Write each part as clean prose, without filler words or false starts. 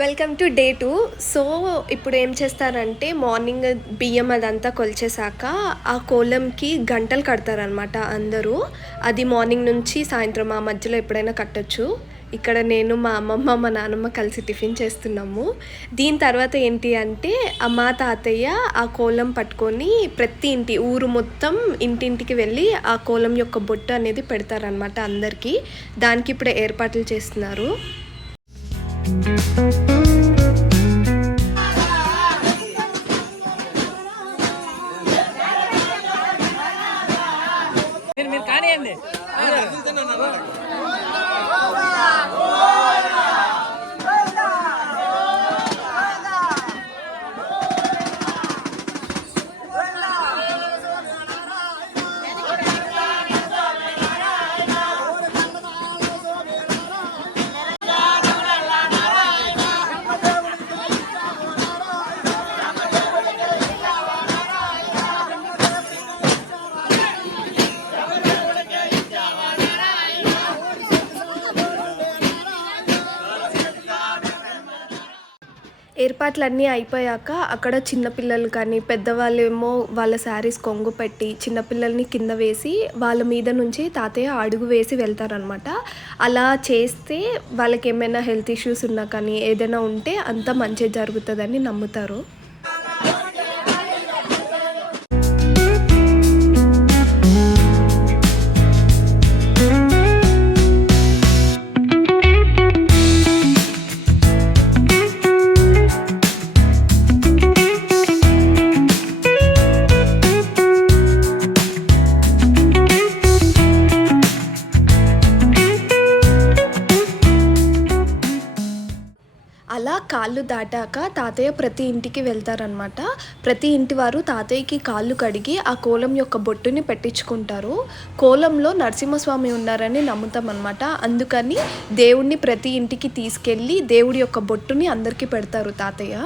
Welcome to day 2. So, ఇప్పుడు ఏం చేస్తారంటే మార్నింగ్ బియ్యం అదంతా కొలిచేసాక ఆ కోలంకి గంటలు కడతారనమాట అందరూ. అది మార్నింగ్ నుంచి సాయంత్రం ఆ మధ్యలో ఎప్పుడైనా కట్టొచ్చు. ఇక్కడ నేను, మా అమ్మమ్మ, మా నాన్నమ్మ కలిసి టిఫిన్ చేస్తున్నాము. దీని తర్వాత ఏంటి అంటే మా తాతయ్య ఆ కోలం పట్టుకొని ప్రతి ఇంటి ఊరు మొత్తం ఇంటింటికి వెళ్ళి ఆ కోలం యొక్క బొట్టు అనేది పెడతారనమాట అందరికీ. దానికి ఇప్పుడు ఏర్పాట్లు చేస్తున్నారు. మీరు కానివ్వండి. ఏర్పాట్లన్నీ అయిపోయాక అక్కడ చిన్నపిల్లలు కానీ పెద్దవాళ్ళేమో వాళ్ళ శారీస్ కొంగు పెట్టి చిన్నపిల్లల్ని కింద వేసి వాళ్ళ మీద నుంచి తాతయ్య అడుగు వేసి వెళ్తారనమాట. అలా చేస్తే వాళ్ళకి ఏమైనా హెల్త్ ఇష్యూస్ ఉన్నా కానీ ఏదైనా ఉంటే అంతా మంచి జరుగుతుందని నమ్ముతారు. అలా కాళ్ళు దాటాక తాతయ్య ప్రతి ఇంటికి వెళ్తారనమాట. ప్రతి ఇంటి వారు తాతయ్యకి కాళ్ళు కడిగి ఆ కోలం యొక్క బొట్టుని పెట్టించుకుంటారు. కోలంలో నరసింహస్వామి ఉన్నారని నమ్ముతాం అనమాట. అందుకని దేవుడిని ప్రతి ఇంటికి తీసుకెళ్ళి దేవుడి యొక్క బొట్టుని అందరికీ పెడతారు తాతయ్య.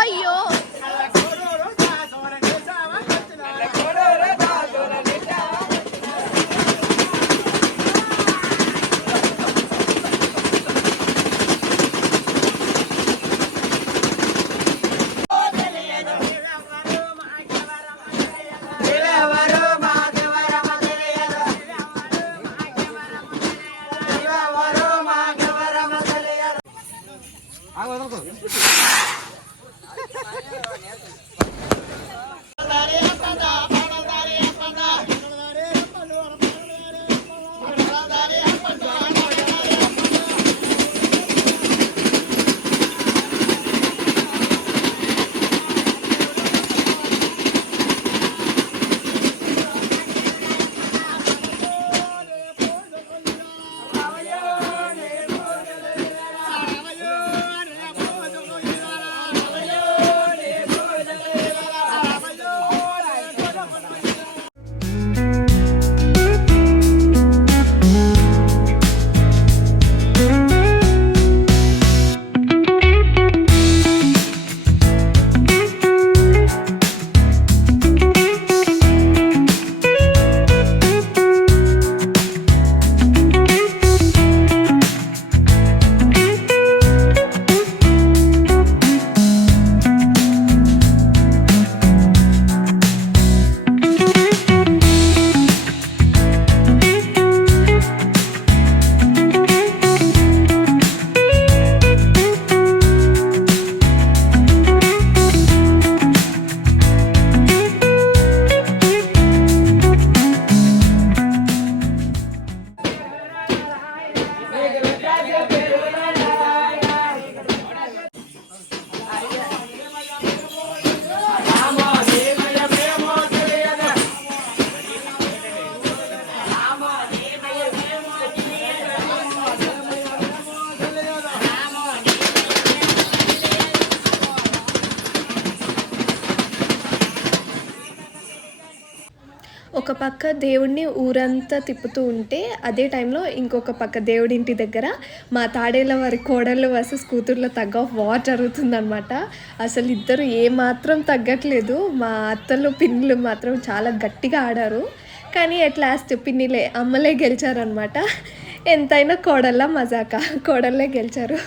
అయ్యో, ఒక పక్క దేవుడిని ఊరంతా తిప్పుతూ ఉంటే అదే టైంలో ఇంకొక పక్క దేవుడింటి దగ్గర మా తాడేళ్ళ వారి కోడళ్ళు వర్సెస్ కూతుర్ల తగ్గ ఆఫ్ వార్ జరుగుతుందనమాట. అసలు ఇద్దరు ఏమాత్రం తగ్గట్లేదు. మా అత్తలు పిన్నులు మాత్రం చాలా గట్టిగా ఆడారు. కానీ అట్ లాస్ట్ పిన్నిలే అమ్మలే గెలిచారనమాట. ఎంతైనా కోడళ్ళ మజాక, కోడళ్ళే గెలిచారు.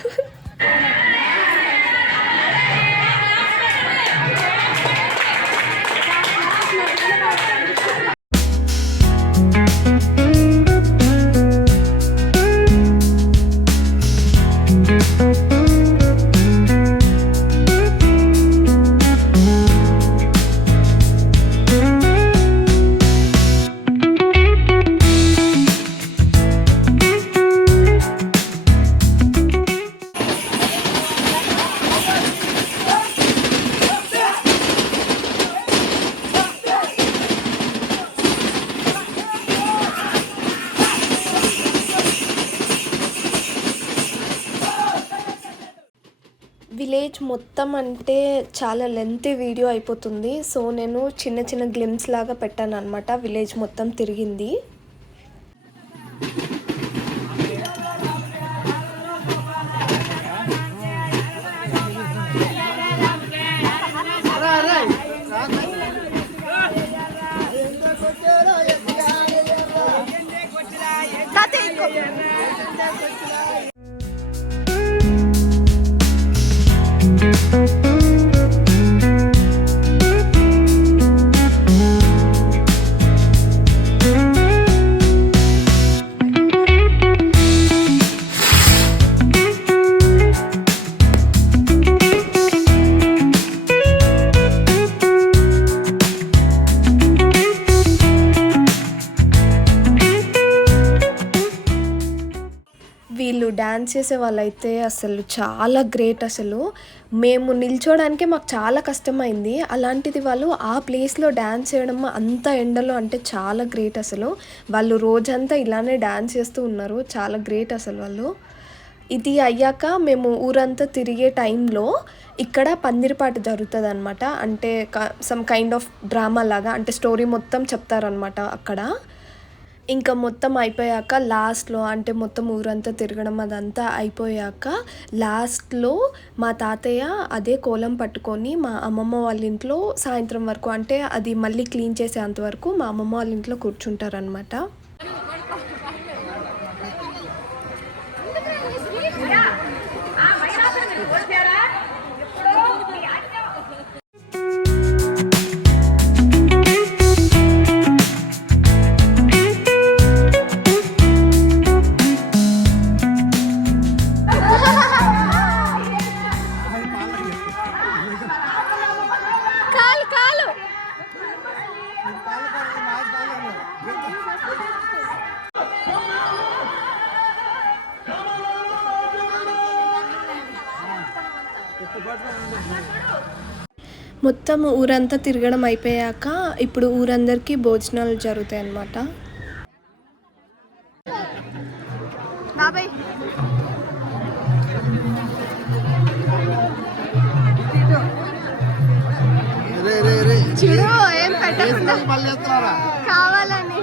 విలేజ్ మొత్తం అంటే చాలా లెంతీ వీడియో అయిపోతుంది. సో నేను చిన్న చిన్న గ్లిమ్స్ లాగా పెట్టాను అనమాట. విలేజ్ మొత్తం తిరిగింది. వీళ్ళు డ్యాన్స్ చేసే వాళ్ళైతే అసలు చాలా గ్రేట్. అసలు మేము నిల్చోడానికే మాకు చాలా కష్టమైంది. అలాంటిది వాళ్ళు ఆ ప్లేస్లో డ్యాన్స్ చేయడం అంత ఎండలో అంటే చాలా గ్రేట్. అసలు వాళ్ళు రోజంతా ఇలానే డ్యాన్స్ చేస్తూ ఉన్నారు. చాలా గ్రేట్ అసలు వాళ్ళు. ఇది అయ్యాక మేము ఊరంతా తిరిగే టైంలో ఇక్కడ పందిరిపాట జరుగుతుంది అనమాట. అంటే సమ్ కైండ్ ఆఫ్ డ్రామా లాగా, అంటే స్టోరీ మొత్తం చెప్తారనమాట అక్కడ. ఇంకా మొత్తం అయిపోయాక లాస్ట్లో, అంటే మొత్తం ఊరంతా తిరగడం అదంతా అయిపోయాక లాస్ట్లో మా తాతయ్య అదే కోలం పట్టుకొని మా అమ్మమ్మ వాళ్ళ ఇంట్లో సాయంత్రం వరకు, అంటే అది మళ్ళీ క్లీన్ చేసేంత వరకు మా అమ్మమ్మ వాళ్ళ ఇంట్లో కూర్చుంటారనమాట. మొత్తం ఊరంతా తిరగడం అయిపోయాక ఇప్పుడు ఊరందరికీ భోజనాలు జరుగుతాయి అన్నమాట. చూడు ఏం పెట్టకుండా కావాలని.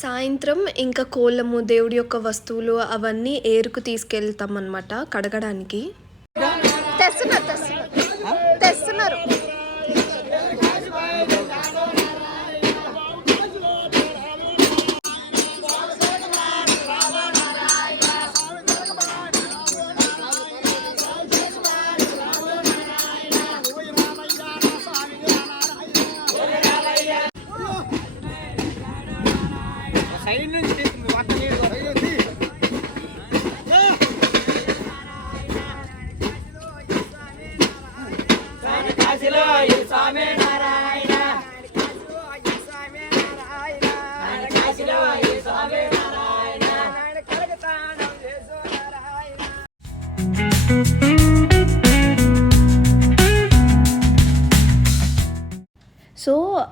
సాయంత్రం ఇంకా కోలము, దేవుడి యొక్క వస్తువులు అవన్నీ ఏరుకు తీసుకెళ్తాం అన్నమాట కడగడానికి. తెస్తున్నారు.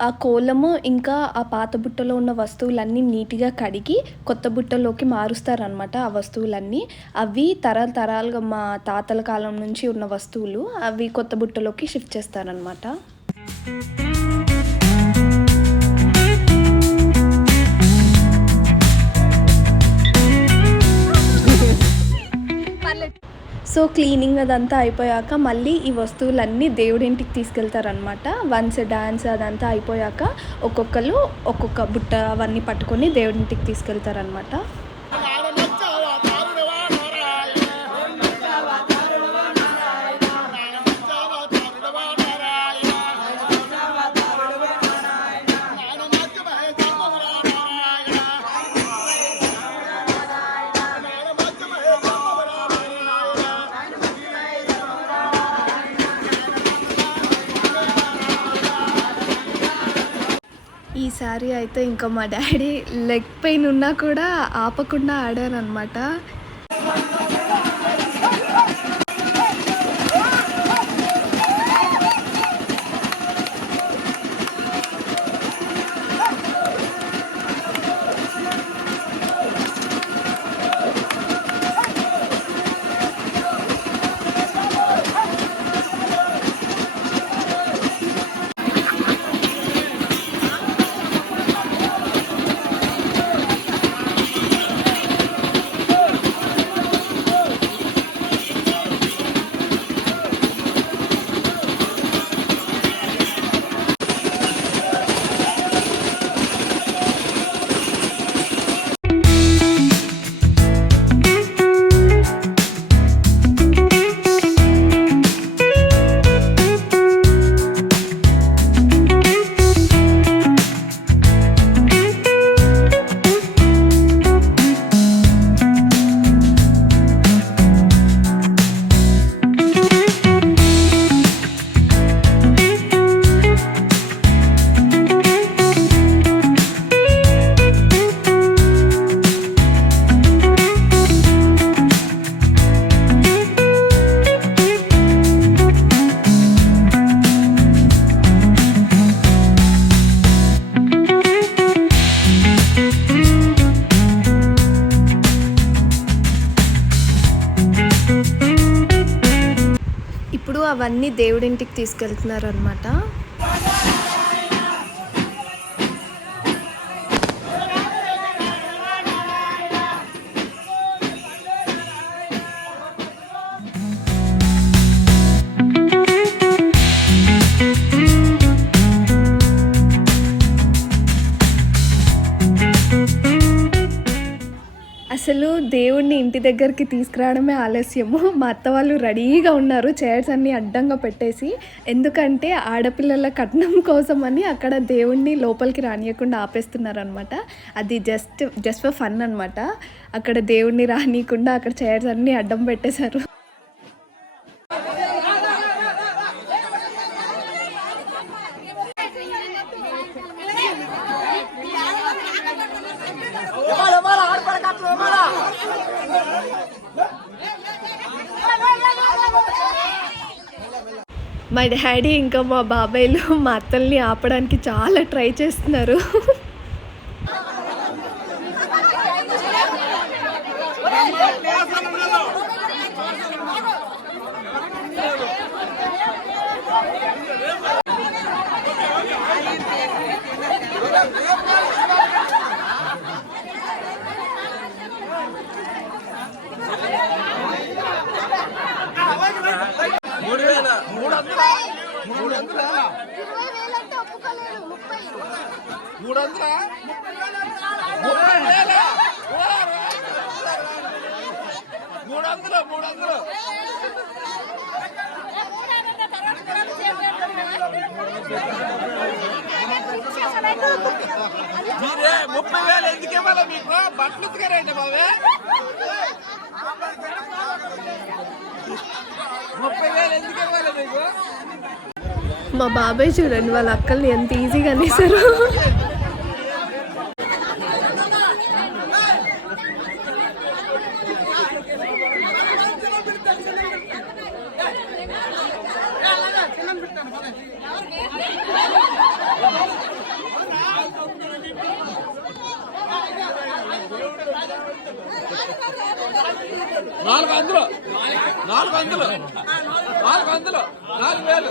ఆ కోలము ఇంకా ఆ పాత బుట్టలో ఉన్న వస్తువులన్నీ నీట్‌గా కడిగి కొత్త బుట్టలోకి మారుస్తారనమాట ఆ వస్తువులన్నీ. అవి తరతరాలుగా మా తాతల కాలం నుంచి ఉన్న వస్తువులు. అవి కొత్త బుట్టలోకి షిఫ్ట్ చేస్తారనమాట. సో, క్లీనింగ్ అదంతా అయిపోయాక మళ్ళీ ఈ వస్తువులన్నీ దేవుడింటికి తీసుకెళ్తారనమాట. వన్స్ డాన్స్ అదంతా అయిపోయాక ఒక్కొక్కళ్ళు ఒక్కొక్క బుట్ట అవన్నీ పట్టుకొని దేవుడింటికి తీసుకెళ్తారనమాట. ఈసారి అయితే ఇంకా మా డాడీ లెగ్ పెయిన్ ఉన్నా కూడా ఆపకుండా ఆడారనమాట. ఇప్పుడు అవన్నీ దేవుడింటికి తీసుకెళ్తున్నారనమాట. అసలు దేవుడిని ఇంటి దగ్గరికి తీసుకురావడమే ఆలస్యము. మా అత్త వాళ్ళు రెడీగా ఉన్నారు చైర్స్ అన్నీ అడ్డంగా పెట్టేసి. ఎందుకంటే ఆడపిల్లల కట్నం కోసమని అక్కడ దేవుడిని లోపలికి రానియకుండా ఆపేస్తున్నారనమాట. అది జస్ట్ ఫర్ ఫన్ అనమాట. అక్కడ దేవుడిని రానియకుండా అక్కడ చైర్స్ అన్నీ అడ్డం పెట్టేశారు. మా డాడీ ఇంకా మా బాబాయ్లు మా అత్తల్ని ఆపడానికి చాలా ట్రై చేస్తున్నారు. మీరే 30,000 ఎందుకు ఇవ్వాలి మీకు? బట్టలు ఉతికారండి బాబే. 30,000 ఎందుకు ఇవ్వాలి మీకు? మా బాబాయ్ చూడండి వాళ్ళ అక్కల్ని ఎంత ఈజీగా అనేసారు. 400 400 400 4000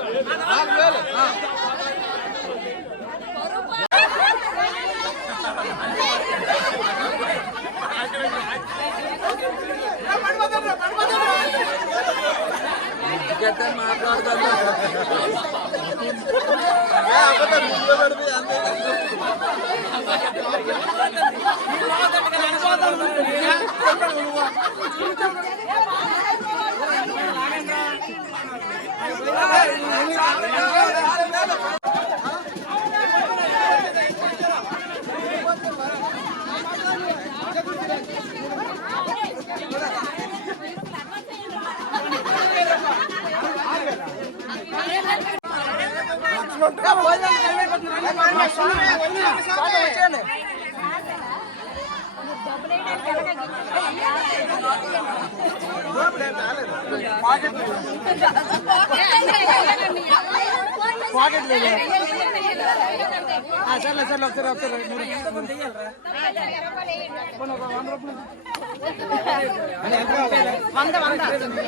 4000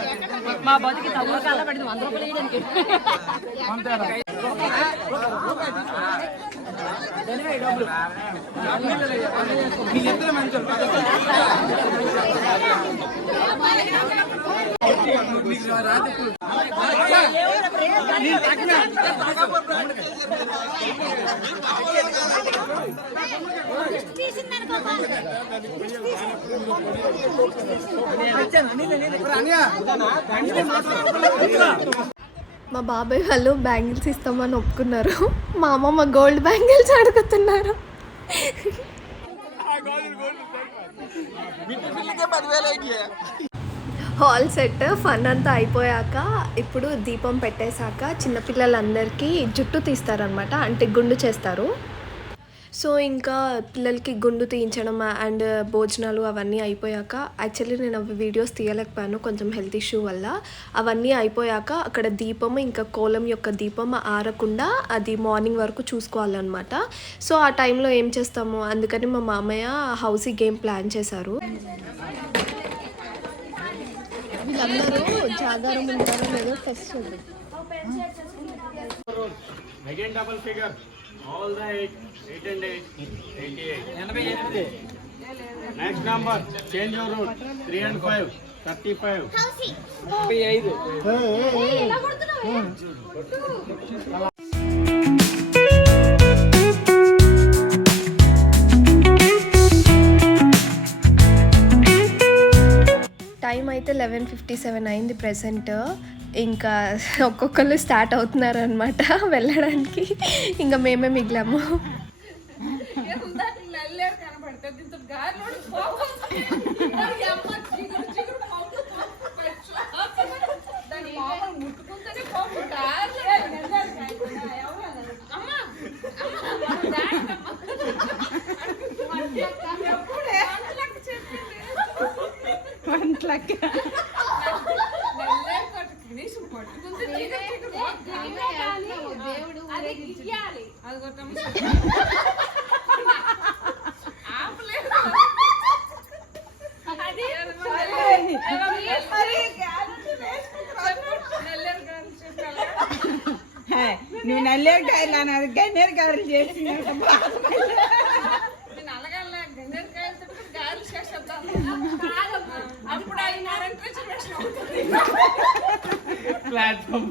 మా బతికి తమ్ముడు కాళ్ళ పడింది 100 రూపాయలు వేయడానికి. మా బాబాయ్ వాళ్ళు బ్యాంగిల్స్ ఇస్తామని ఒప్పుకున్నారు. మా అమ్మమ్మ గోల్డ్ బ్యాంగిల్స్ అడుగుతున్నారు. హాల్ సెట్ ఫన్ అంతా అయిపోయాక ఇప్పుడు దీపం పెట్టేశాక చిన్నపిల్లలందరికీ జుట్టు తీస్తారనమాట, అంటే గుండు చేస్తారు. సో ఇంకా పిల్లలకి గుండు తీయించడం అండ్ భోజనాలు అవన్నీ అయిపోయాక, యాక్చువల్లీ నేను అవి వీడియోస్ తీయలేకపోయాను కొంచెం హెల్త్ ఇష్యూ వల్ల. అవన్నీ అయిపోయాక అక్కడ దీపం ఇంకా కోలం యొక్క దీపం ఆరకుండా అది మార్నింగ్ వరకు చూసుకోవాలన్నమాట. సో ఆ టైంలో ఏం చేస్తాము, అందుకని మా మామయ్య హౌసీ గేమ్ ప్లాన్ చేశారు. వీళ్ళందరూ జాగారం ఉంటారో లేదో టెస్ట్ చేద్దాం. Again double figure. All the 8 and 8, 88. Next number, change your route. 3 and 5, 35. 35. Time అయితే 11:57 అయింది ప్రెసెంట్. ఇంకా ఒక్కొక్కరు స్టార్ట్ అవుతున్నారు అనమాట వెళ్ళడానికి. ఇంకా మేమే మిగిలాము. నువ్వు నల్లేరు కాయలు అన్నది గన్నేరు కాయలు చేసింది. Platform.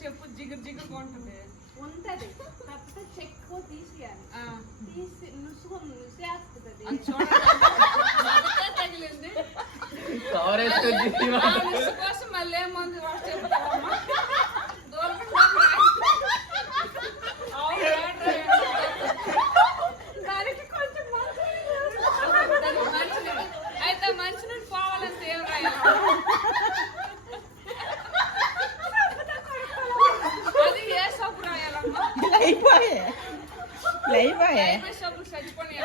చెప్పు జిగురు జిగురు బాగుంటుంది ఉంటది, కాకపోతే చెక్కు తీసేయాలి. తీసి తగిలింది కోసం మళ్ళీ ఏముంది చెప్తామా దానికి కొంచెం అయితే మంచి నుండి పోవాలంటే ఏం రాయాలి? అది ఏ సోపు రాయాలమ్మా? సోపు చచ్చిపోయి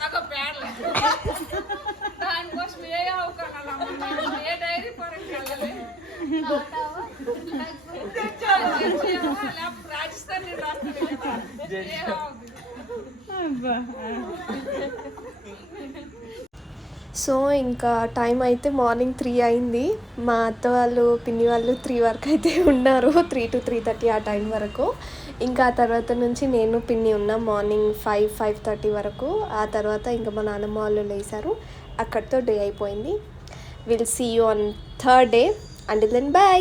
నాకు దానికోసం ఏ అవకాశం ఏ డైరీ పరంగా రాజస్థాన్ సో ఇంకా టైం అయితే మార్నింగ్ 3 అయింది. మా అత్త వాళ్ళు పిన్ని వాళ్ళు 3 వరకు అయితే ఉన్నారు, 3 to 3:30 ఆ టైం వరకు. ఇంకా ఆ తర్వాత నుంచి నేను పిన్ని ఉన్నాం మార్నింగ్ 5-5:30 వరకు. ఆ తర్వాత ఇంకా మా నాన్నమ్మ వాళ్ళు లేసారు. అక్కడితో డే అయిపోయింది. Will see you on third day. Until then by.